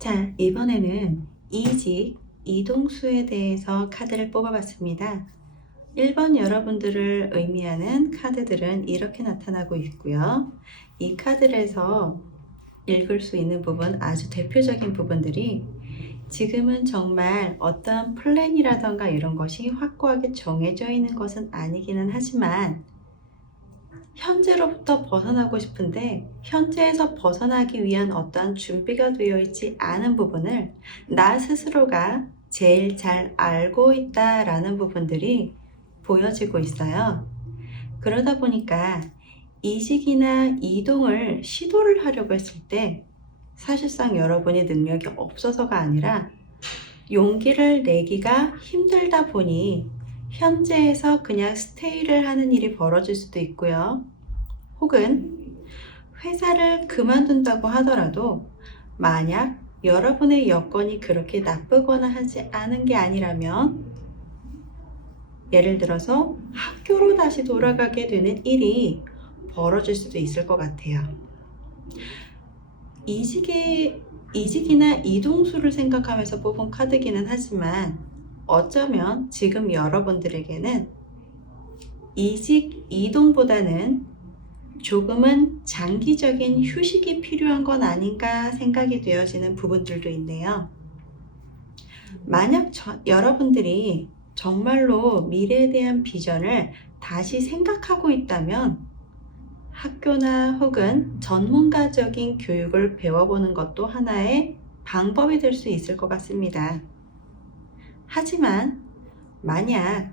자, 이번에는 이직, 이동수에 대해서 카드를 뽑아봤습니다. 1번 여러분들을 의미하는 카드들은 이렇게 나타나고 있고요. 이 카드에서 읽을 수 있는 부분, 아주 대표적인 부분들이 지금은 정말 어떠한 플랜이라던가 이런 것이 확고하게 정해져 있는 것은 아니기는 하지만 현재로부터 벗어나고 싶은데 현재에서 벗어나기 위한 어떠한 준비가 되어 있지 않은 부분을 나 스스로가 제일 잘 알고 있다라는 부분들이 보여지고 있어요. 그러다 보니까 이직이나 이동을 시도를 하려고 했을 때 사실상 여러분이 능력이 없어서가 아니라 용기를 내기가 힘들다 보니 현재에서 그냥 스테이를 하는 일이 벌어질 수도 있고요. 혹은 회사를 그만둔다고 하더라도 만약 여러분의 여건이 그렇게 나쁘거나 하지 않은 게 아니라면 예를 들어서 학교로 다시 돌아가게 되는 일이 벌어질 수도 있을 것 같아요. 이직이나 이동수를 생각하면서 뽑은 카드기는 하지만 어쩌면 지금 여러분들에게는 이직, 이동보다는 조금은 장기적인 휴식이 필요한 건 아닌가 생각이 되어지는 부분들도 있네요. 만약 여러분들이 정말로 미래에 대한 비전을 다시 생각하고 있다면 학교나 혹은 전문가적인 교육을 배워보는 것도 하나의 방법이 될 수 있을 것 같습니다. 하지만 만약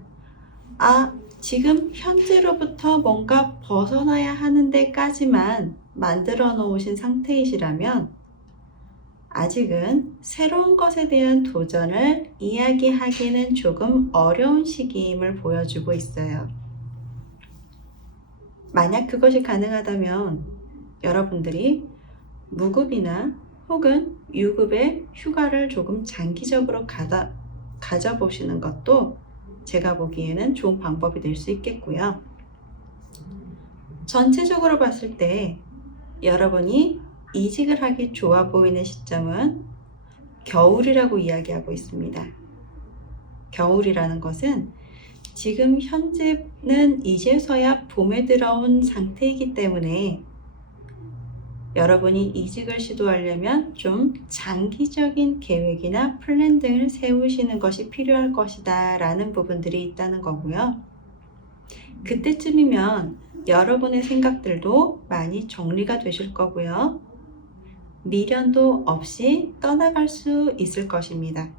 지금 현재로부터 뭔가 벗어나야 하는 데까지만 만들어 놓으신 상태이시라면 아직은 새로운 것에 대한 도전을 이야기하기는 조금 어려운 시기임을 보여주고 있어요. 만약 그것이 가능하다면 여러분들이 무급이나 혹은 유급의 휴가를 조금 장기적으로 가져보시는 것도 제가 보기에는 좋은 방법이 될 수 있겠고요. 전체적으로 봤을 때 여러분이 이직을 하기 좋아 보이는 시점은 겨울이라고 이야기하고 있습니다. 겨울이라는 것은 지금 현재는 이제서야 봄에 들어온 상태이기 때문에 여러분이 이직을 시도하려면 좀 장기적인 계획이나 플랜 등을 세우시는 것이 필요할 것이다 라는 부분들이 있다는 거고요. 그때쯤이면 여러분의 생각들도 많이 정리가 되실 거고요. 미련도 없이 떠나갈 수 있을 것입니다.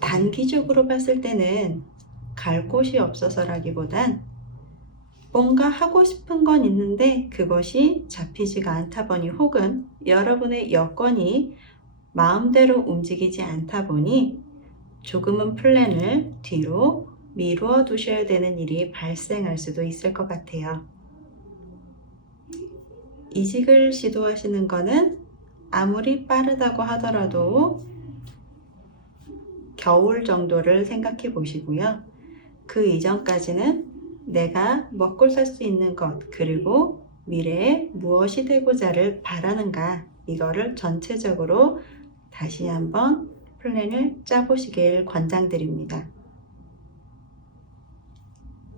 단기적으로 봤을 때는 갈 곳이 없어서라기보단 뭔가 하고 싶은 건 있는데 그것이 잡히지가 않다 보니 혹은 여러분의 여건이 마음대로 움직이지 않다 보니 조금은 플랜을 뒤로 미루어 두셔야 되는 일이 발생할 수도 있을 것 같아요. 이직을 시도하시는 거는 아무리 빠르다고 하더라도 겨울 정도를 생각해 보시고요. 그 이전까지는 내가 먹고 살 수 있는 것 그리고 미래에 무엇이 되고자를 바라는가 이거를 전체적으로 다시 한번 플랜을 짜보시길 권장드립니다.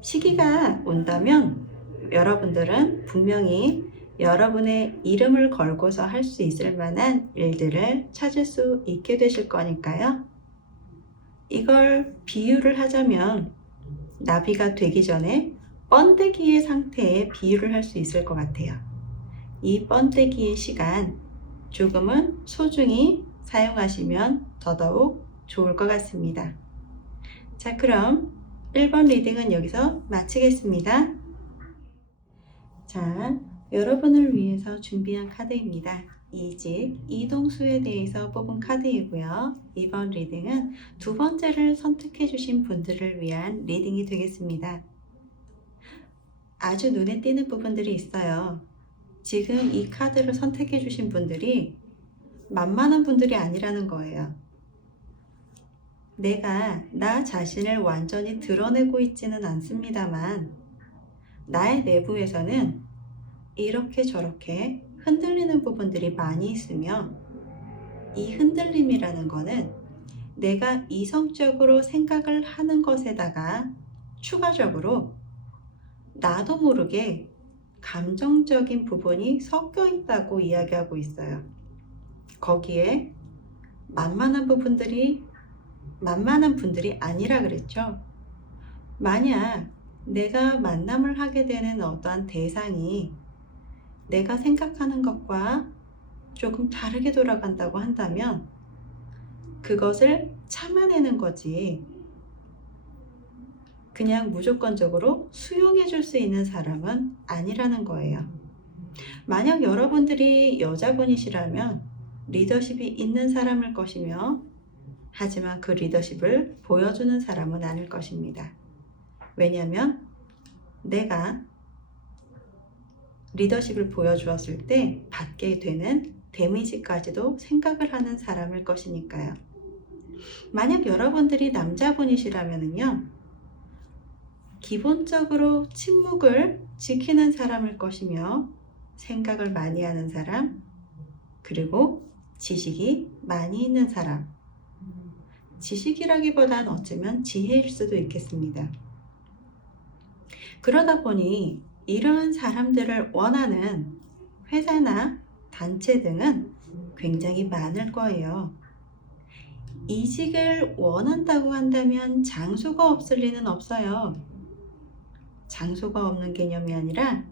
시기가 온다면 여러분들은 분명히 여러분의 이름을 걸고서 할 수 있을 만한 일들을 찾을 수 있게 되실 거니까요. 이걸 비유를 하자면 나비가 되기 전에 번데기의 상태에 비유를 할 수 있을 것 같아요. 이 번데기의 시간 조금은 소중히 사용하시면 더더욱 좋을 것 같습니다. 자, 그럼 1번 리딩은 여기서 마치겠습니다. 자, 여러분을 위해서 준비한 카드입니다. 이직, 이동수에 대해서 뽑은 카드이고요. 이번 리딩은 두 번째를 선택해 주신 분들을 위한 리딩이 되겠습니다. 아주 눈에 띄는 부분들이 있어요. 지금 이 카드를 선택해 주신 분들이 만만한 분들이 아니라는 거예요. 내가 나 자신을 완전히 드러내고 있지는 않습니다만 나의 내부에서는 이렇게 저렇게 흔들리는 부분들이 많이 있으며 이 흔들림이라는 거는 내가 이성적으로 생각을 하는 것에다가 추가적으로 나도 모르게 감정적인 부분이 섞여 있다고 이야기하고 있어요. 거기에 만만한 분들이 아니라 그랬죠. 만약 내가 만남을 하게 되는 어떠한 대상이 내가 생각하는 것과 조금 다르게 돌아간다고 한다면 그것을 참아내는 거지, 그냥 무조건적으로 수용해 줄 수 있는 사람은 아니라는 거예요. 만약 여러분들이 여자분이시라면 리더십이 있는 사람일 것이며, 하지만 그 리더십을 보여주는 사람은 아닐 것입니다. 왜냐하면 내가 리더십을 보여주었을 때 받게 되는 데미지까지도 생각을 하는 사람일 것이니까요. 만약 여러분들이 남자분이시라면요, 기본적으로 침묵을 지키는 사람일 것이며, 생각을 많이 하는 사람, 그리고 지식이 많이 있는 사람. 지식이라기보단 어쩌면 지혜일 수도 있겠습니다. 그러다 보니 이러한 사람들을 원하는 회사나 단체 등은 굉장히 많을 거예요. 이직을 원한다고 한다면 장소가 없을 리는 없어요. 장소가 없는 개념이 아니라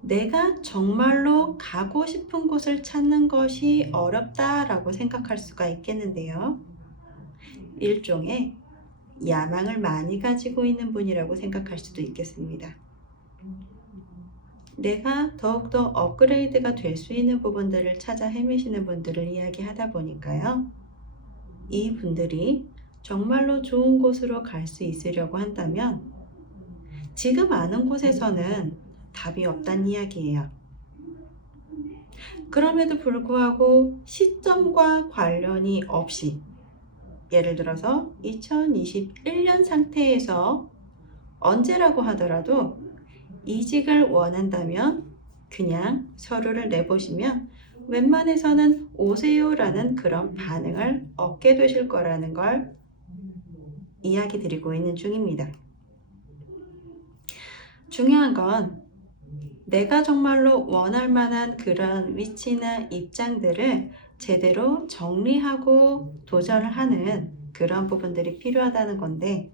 내가 정말로 가고 싶은 곳을 찾는 것이 어렵다라고 생각할 수가 있겠는데요. 일종의 야망을 많이 가지고 있는 분이라고 생각할 수도 있겠습니다. 내가 더욱더 업그레이드가 될 수 있는 부분들을 찾아 헤매시는 분들을 이야기하다 보니까요, 이 분들이 정말로 좋은 곳으로 갈 수 있으려고 한다면 지금 아는 곳에서는 답이 없다는 이야기예요. 그럼에도 불구하고 시점과 관련이 없이, 예를 들어서 2021년 상태에서 언제라고 하더라도 이직을 원한다면 그냥 서류를 내보시면 웬만해서는 오세요 라는 그런 반응을 얻게 되실 거라는 걸 이야기 드리고 있는 중입니다. 중요한 건 내가 정말로 원할 만한 그런 위치나 입장들을 제대로 정리하고 도전을 하는 그런 부분들이 필요하다는 건데,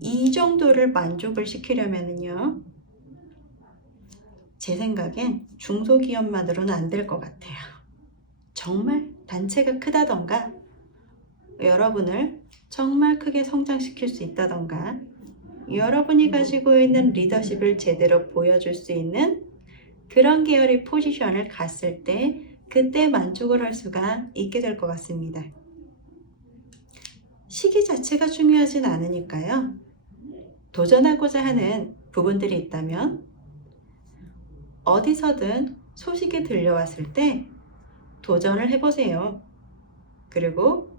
이 정도를 만족을 시키려면요, 제 생각엔 중소기업만으로는 안 될 것 같아요. 정말 단체가 크다던가, 여러분을 정말 크게 성장시킬 수 있다던가, 여러분이 가지고 있는 리더십을 제대로 보여줄 수 있는 그런 계열의 포지션을 갔을 때 그때 만족을 할 수가 있게 될 것 같습니다. 시기 자체가 중요하진 않으니까요. 도전하고자 하는 부분들이 있다면 어디서든 소식이 들려왔을 때 도전을 해보세요. 그리고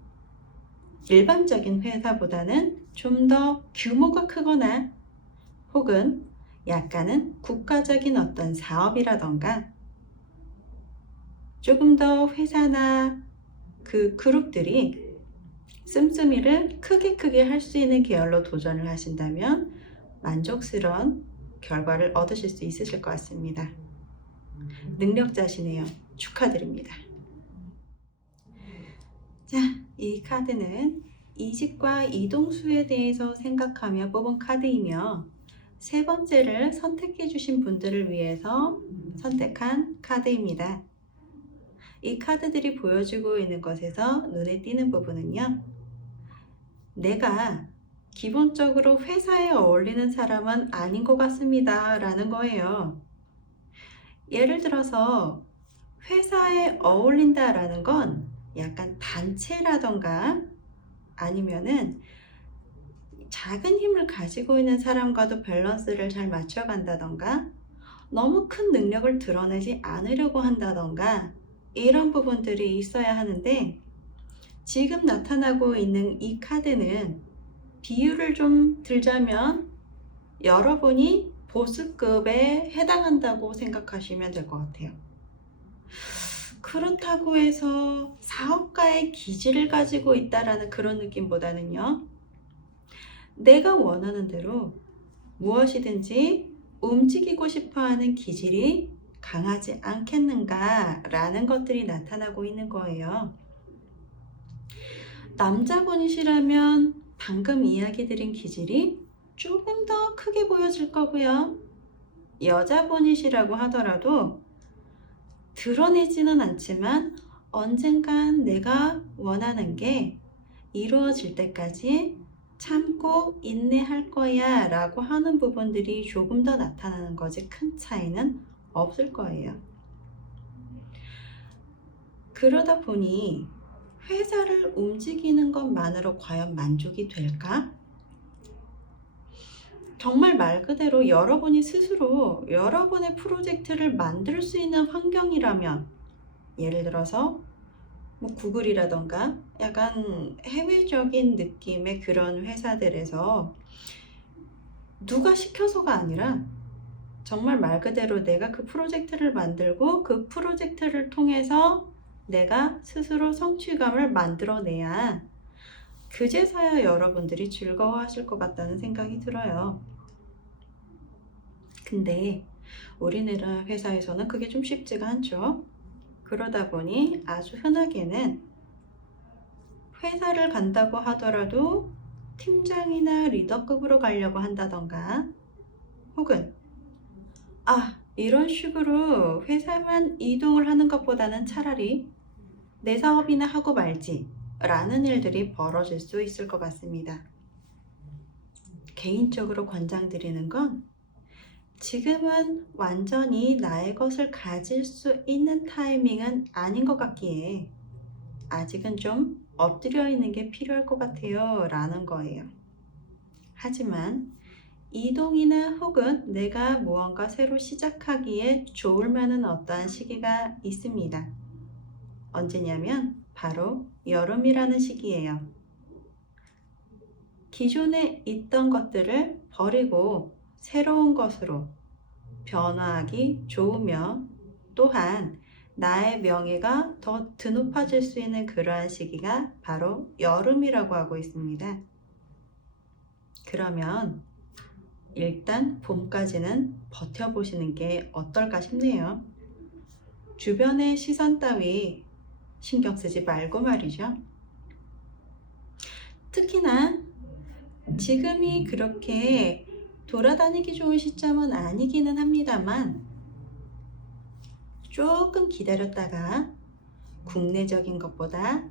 일반적인 회사보다는 좀 더 규모가 크거나 혹은 약간은 국가적인 어떤 사업이라던가 조금 더 회사나 그 그룹들이 씀씀이를 크게 할 수 있는 계열로 도전을 하신다면 만족스러운 결과를 얻으실 수 있으실 것 같습니다. 능력자시네요. 축하드립니다. 자, 이 카드는 이직과 이동수에 대해서 생각하며 뽑은 카드이며, 세 번째를 선택해 주신 분들을 위해서 선택한 카드입니다. 이 카드들이 보여주고 있는 것에서 눈에 띄는 부분은요, 내가 기본적으로 회사에 어울리는 사람은 아닌 것 같습니다 라는 거예요. 예를 들어서 회사에 어울린다 라는 건 약간 단체라던가 아니면은 작은 힘을 가지고 있는 사람과도 밸런스를 잘 맞춰간다던가, 너무 큰 능력을 드러내지 않으려고 한다던가, 이런 부분들이 있어야 하는데, 지금 나타나고 있는 이 카드는 비유를 좀 들자면 여러분이 보스급에 해당한다고 생각하시면 될 것 같아요. 그렇다고 해서 사업가의 기질을 가지고 있다라는 그런 느낌보다는요. 내가 원하는 대로 무엇이든지 움직이고 싶어 하는 기질이 강하지 않겠는가라는 것들이 나타나고 있는 거예요. 남자분이시라면 방금 이야기 드린 기질이 조금 더 크게 보여질 거고요. 여자분이시라고 하더라도 드러내지는 않지만 언젠간 내가 원하는 게 이루어질 때까지 참고 인내할 거야 라고 하는 부분들이 조금 더 나타나는 거지 큰 차이는 없을 거예요. 그러다 보니 회사를 움직이는 것만으로 과연 만족이 될까? 정말 말 그대로 여러분이 스스로 여러분의 프로젝트를 만들 수 있는 환경이라면, 예를 들어서 뭐 구글이라던가 약간 해외적인 느낌의 그런 회사들에서 누가 시켜서가 아니라 정말 말 그대로 내가 그 프로젝트를 만들고 그 프로젝트를 통해서 내가 스스로 성취감을 만들어내야 그제서야 여러분들이 즐거워하실 것 같다는 생각이 들어요. 근데 우리나라 회사에서는 그게 좀 쉽지가 않죠. 그러다 보니 아주 흔하게는 회사를 간다고 하더라도 팀장이나 리더급으로 가려고 한다던가, 혹은 이런 식으로 회사만 이동을 하는 것보다는 차라리 내 사업이나 하고 말지 라는 일들이 벌어질 수 있을 것 같습니다. 개인적으로 권장드리는 건 지금은 완전히 나의 것을 가질 수 있는 타이밍은 아닌 것 같기에 아직은 좀 엎드려 있는 게 필요할 것 같아요 라는 거예요. 하지만 이동이나 혹은 내가 무언가 새로 시작하기에 좋을 만한 어떠한 시기가 있습니다. 언제냐면 바로 여름이라는 시기예요. 기존에 있던 것들을 버리고 새로운 것으로 변화하기 좋으며, 또한 나의 명예가 더 드높아질 수 있는 그러한 시기가 바로 여름이라고 하고 있습니다. 그러면 일단 봄까지는 버텨보시는 게 어떨까 싶네요. 주변의 시선 따위 신경 쓰지 말고 말이죠. 특히나 지금이 그렇게 돌아다니기 좋은 시점은 아니기는 합니다만, 조금 기다렸다가 국내적인 것보다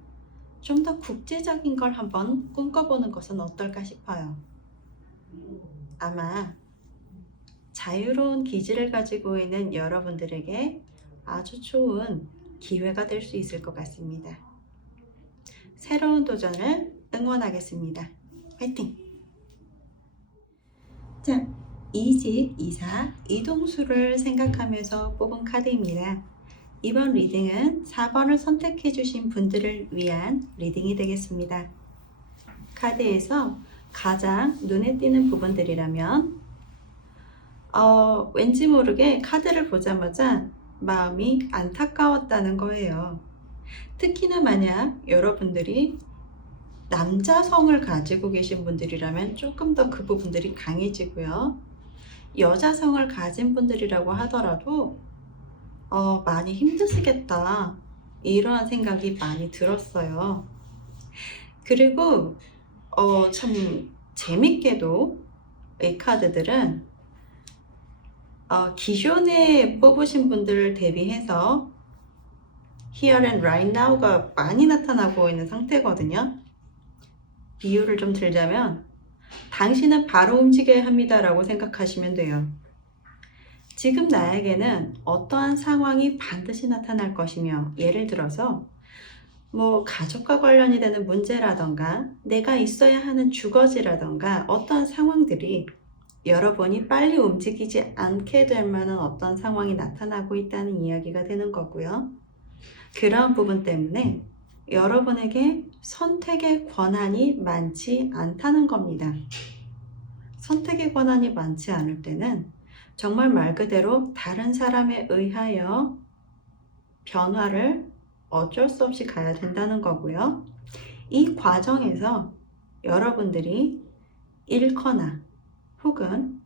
좀 더 국제적인 걸 한번 꿈꿔보는 것은 어떨까 싶어요. 아마 자유로운 기질을 가지고 있는 여러분들에게 아주 좋은 기회가 될 수 있을 것 같습니다. 새로운 도전을 응원하겠습니다. 화이팅! 자, 이직, 이사, 이동수를 생각하면서 뽑은 카드입니다. 이번 리딩은 4번을 선택해 주신 분들을 위한 리딩이 되겠습니다. 카드에서 가장 눈에 띄는 부분들이라면 왠지 모르게 카드를 보자마자 마음이 안타까웠다는 거예요. 특히나 만약 여러분들이 남자성을 가지고 계신 분들이라면 조금 더 그 부분들이 강해지고요. 여자성을 가진 분들이라고 하더라도 많이 힘드시겠다 이러한 생각이 많이 들었어요. 그리고 참 재밌게도 이 카드들은 기존에 뽑으신 분들을 대비해서 Here and Right Now가 많이 나타나고 있는 상태거든요. 비유를 좀 들자면 당신은 바로 움직여야 합니다 라고 생각하시면 돼요. 지금 나에게는 어떠한 상황이 반드시 나타날 것이며, 예를 들어서 뭐 가족과 관련이 되는 문제라던가 내가 있어야 하는 주거지라던가 어떠한 상황들이 여러분이 빨리 움직이지 않게 될 만한 어떤 상황이 나타나고 있다는 이야기가 되는 거고요. 그런 부분 때문에 여러분에게 선택의 권한이 많지 않다는 겁니다. 선택의 권한이 많지 않을 때는 정말 말 그대로 다른 사람에 의하여 변화를 어쩔 수 없이 가야 된다는 거고요. 이 과정에서 여러분들이 잃거나 혹은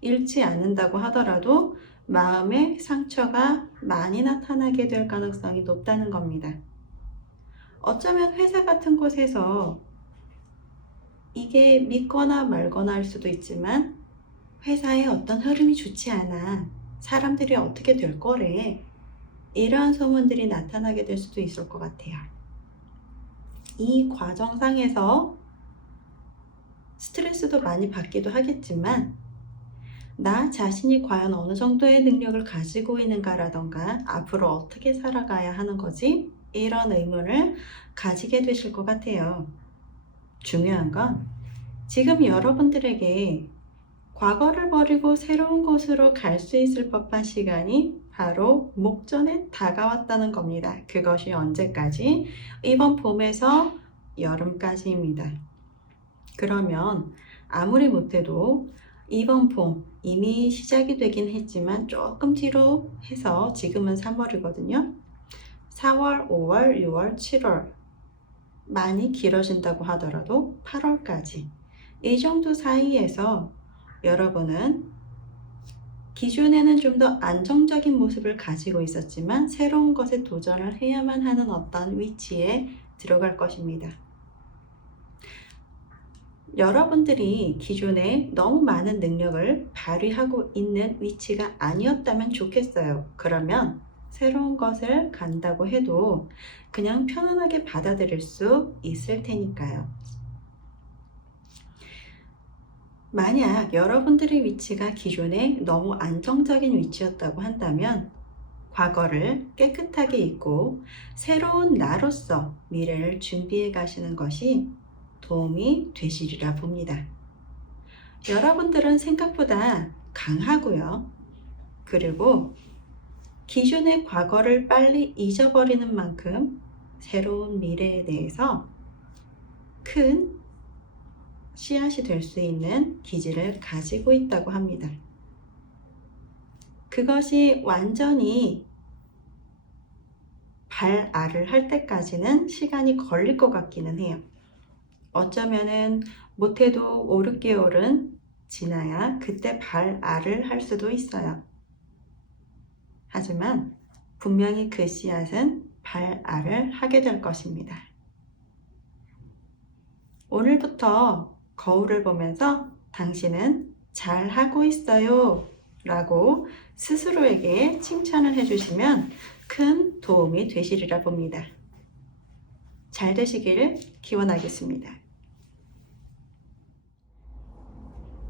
잃지 않는다고 하더라도 마음의 상처가 많이 나타나게 될 가능성이 높다는 겁니다. 어쩌면 회사 같은 곳에서 이게 믿거나 말거나 할 수도 있지만 회사에 어떤 흐름이 좋지 않아. 사람들이 어떻게 될 거래. 이러한 소문들이 나타나게 될 수도 있을 것 같아요. 이 과정상에서 스트레스도 많이 받기도 하겠지만 나 자신이 과연 어느 정도의 능력을 가지고 있는가라던가 앞으로 어떻게 살아가야 하는 거지? 이런 의문을 가지게 되실 것 같아요. 중요한 건 지금 여러분들에게 과거를 버리고 새로운 곳으로 갈 수 있을 법한 시간이 바로 목전에 다가왔다는 겁니다. 그것이 언제까지? 이번 봄에서 여름까지입니다. 그러면 아무리 못해도 이번 봄 이미 시작이 되긴 했지만 조금 뒤로 해서 지금은 3월이거든요. 4월, 5월, 6월, 7월 많이 길어진다고 하더라도 8월까지 이 정도 사이에서 여러분은 기존에는 좀 더 안정적인 모습을 가지고 있었지만 새로운 것에 도전을 해야만 하는 어떤 위치에 들어갈 것입니다. 여러분들이 기존에 너무 많은 능력을 발휘하고 있는 위치가 아니었다면 좋겠어요. 그러면 새로운 것을 간다고 해도 그냥 편안하게 받아들일 수 있을 테니까요. 만약 여러분들의 위치가 기존에 너무 안정적인 위치였다고 한다면 과거를 깨끗하게 잊고 새로운 나로서 미래를 준비해 가시는 것이 도움이 되시리라 봅니다. 여러분들은 생각보다 강하고요. 그리고 기존의 과거를 빨리 잊어버리는 만큼 새로운 미래에 대해서 큰 씨앗이 될 수 있는 기질을 가지고 있다고 합니다. 그것이 완전히 발알을 할 때까지는 시간이 걸릴 것 같기는 해요. 어쩌면은 못해도 5, 6개월은 지나야 그때 발알을 할 수도 있어요. 하지만 분명히 그 씨앗은 발알을 하게 될 것입니다. 오늘부터 거울을 보면서 당신은 잘하고 있어요 라고 스스로에게 칭찬을 해주시면 큰 도움이 되시리라 봅니다. 잘 되시길 기원하겠습니다.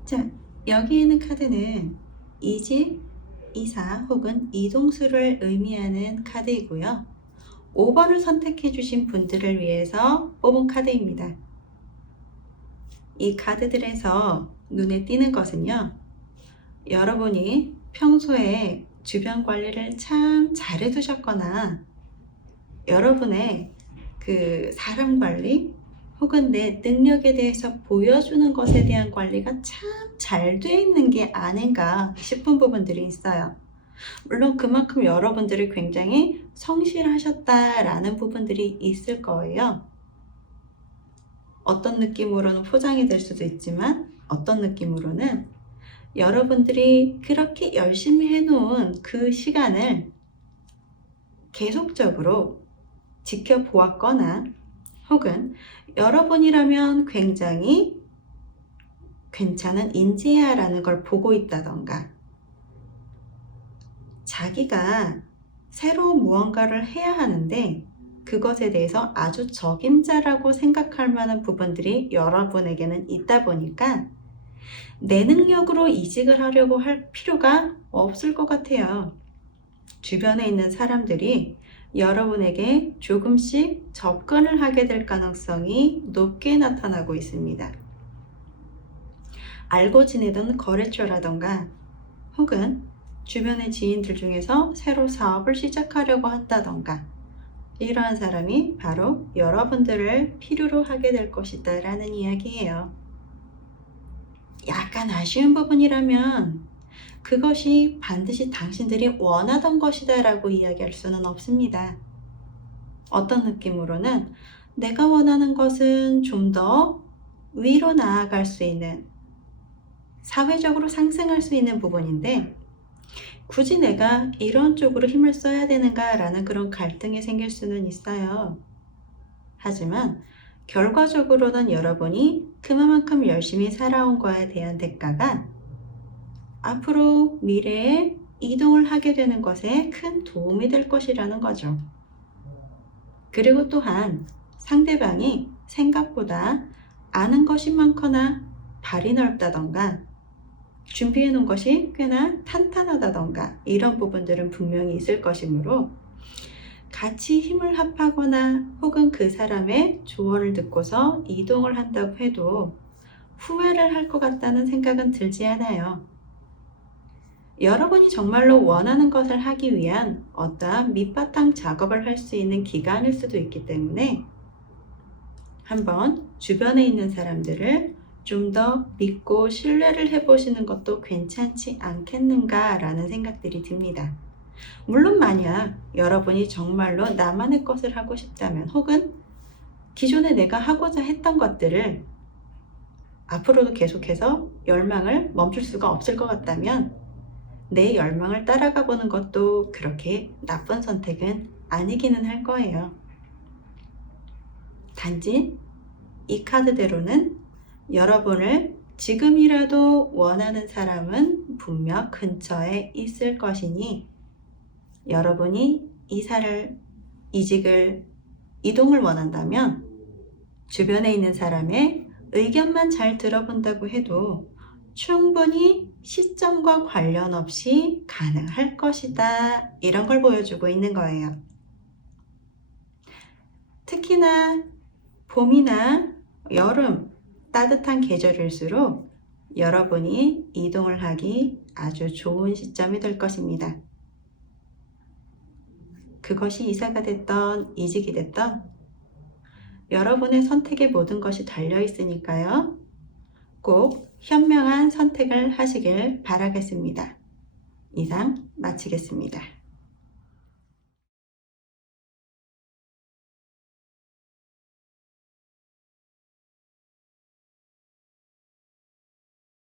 자, 여기 있는 카드는 이직, 이사 혹은 이동수를 의미하는 카드이고요. 5번을 선택해 주신 분들을 위해서 뽑은 카드입니다. 이 카드들에서 눈에 띄는 것은요. 여러분이 평소에 주변 관리를 참 잘해 두셨거나 여러분의 그 사람 관리 혹은 내 능력에 대해서 보여주는 것에 대한 관리가 참 잘 돼 있는 게 아닌가 싶은 부분들이 있어요. 물론 그만큼 여러분들이 굉장히 성실하셨다라는 부분들이 있을 거예요. 어떤 느낌으로는 포장이 될 수도 있지만 어떤 느낌으로는 여러분들이 그렇게 열심히 해놓은 그 시간을 계속적으로 지켜보았거나 혹은 여러분이라면 굉장히 괜찮은 인재야라는 걸 보고 있다던가 자기가 새로운 무언가를 해야 하는데 그것에 대해서 아주 적임자라고 생각할 만한 부분들이 여러분에게는 있다 보니까 내 능력으로 이직을 하려고 할 필요가 없을 것 같아요. 주변에 있는 사람들이 여러분에게 조금씩 접근을 하게 될 가능성이 높게 나타나고 있습니다. 알고 지내던 거래처라던가 혹은 주변의 지인들 중에서 새로 사업을 시작하려고 한다던가 이러한 사람이 바로 여러분들을 필요로 하게 될 것이다 라는 이야기예요. 약간 아쉬운 부분이라면 그것이 반드시 당신들이 원하던 것이다 라고 이야기할 수는 없습니다. 어떤 느낌으로는 내가 원하는 것은 좀 더 위로 나아갈 수 있는, 사회적으로 상승할 수 있는 부분인데 굳이 내가 이런 쪽으로 힘을 써야 되는가 라는 그런 갈등이 생길 수는 있어요. 하지만 결과적으로는 여러분이 그만큼 열심히 살아온 거에 대한 대가가 앞으로 미래에 이동을 하게 되는 것에 큰 도움이 될 것이라는 거죠. 그리고 또한 상대방이 생각보다 아는 것이 많거나 발이 넓다던가 준비해 놓은 것이 꽤나 탄탄하다던가 이런 부분들은 분명히 있을 것이므로 같이 힘을 합하거나 혹은 그 사람의 조언을 듣고서 이동을 한다고 해도 후회를 할 것 같다는 생각은 들지 않아요. 여러분이 정말로 원하는 것을 하기 위한 어떠한 밑바탕 작업을 할 수 있는 기간일 수도 있기 때문에 한번 주변에 있는 사람들을 좀 더 믿고 신뢰를 해보시는 것도 괜찮지 않겠는가 라는 생각들이 듭니다. 물론 만약 여러분이 정말로 나만의 것을 하고 싶다면 혹은 기존에 내가 하고자 했던 것들을 앞으로도 계속해서 열망을 멈출 수가 없을 것 같다면 내 열망을 따라가 보는 것도 그렇게 나쁜 선택은 아니기는 할 거예요. 단지 이 카드대로는 여러분을 지금이라도 원하는 사람은 분명 근처에 있을 것이니 여러분이 이직을, 이동을 원한다면 주변에 있는 사람의 의견만 잘 들어본다고 해도 충분히 시점과 관련 없이 가능할 것이다. 이런 걸 보여주고 있는 거예요. 특히나 봄이나 여름, 따뜻한 계절일수록 여러분이 이동을 하기 아주 좋은 시점이 될 것입니다. 그것이 이사가 됐던 이직이 됐던 여러분의 선택에 모든 것이 달려 있으니까요. 꼭 현명한 선택을 하시길 바라겠습니다. 이상 마치겠습니다.